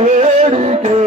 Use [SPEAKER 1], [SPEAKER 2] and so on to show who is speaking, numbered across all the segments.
[SPEAKER 1] வேடிக்கை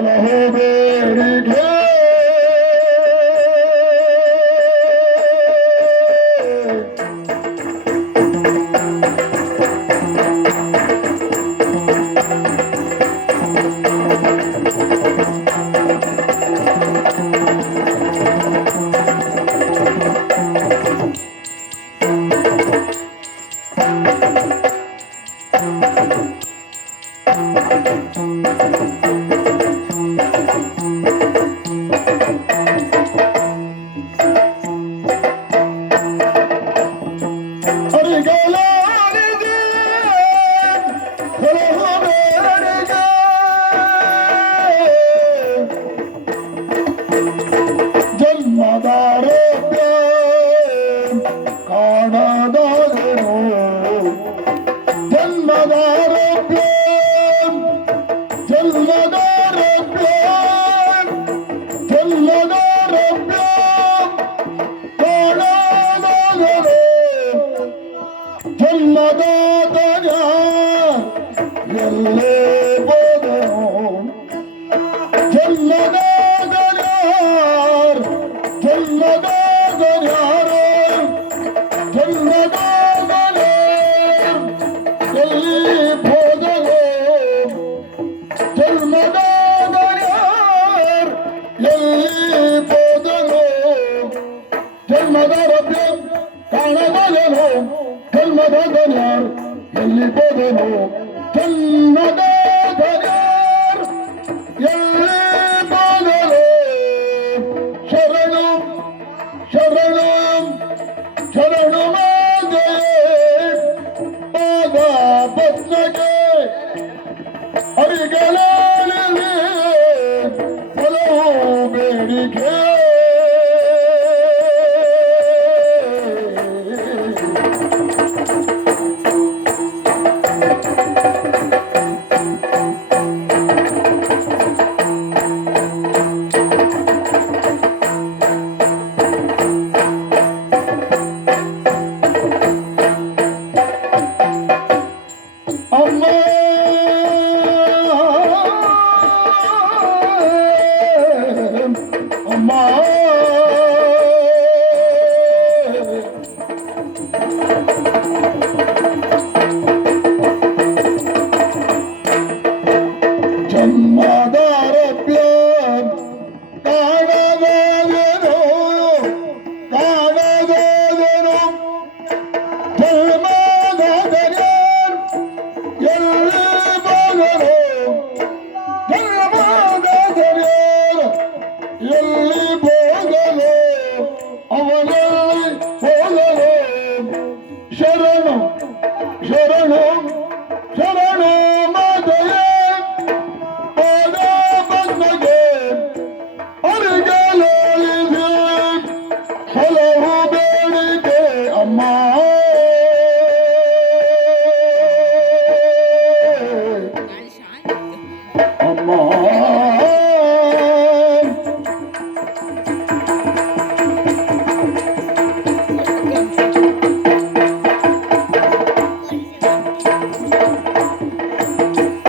[SPEAKER 1] বলা হয় ಕಾಣದಾಗನು ಜನ್ಮದಾರೋಗ್ಯ ಜನ್ಮದಾರೋಗ್ಯ ಜನ್ಮದಾರೋಗ್ಯ ಕಾಣದಾಗನು ಜನ್ಮದಾದ ಎಲ್ಲೇ ಜನ್ಮದ ರಬ್ಯ ಕಾಣಬದನು ಜನ್ಮದ ದನ್ಯಾರ್ ಎಲ್ಲಿ ಬೋದನು ಜನ್ಮದ ದನ್ಯಾರ್ ಎಲ್ಲಿ ಬೋದನು ಶರಣು ಶರಣು ಶರಣು ಮಾದೆ ಪಾದ ಪತ್ನಗೆ ಅರಿಗಳಲ್ಲಿ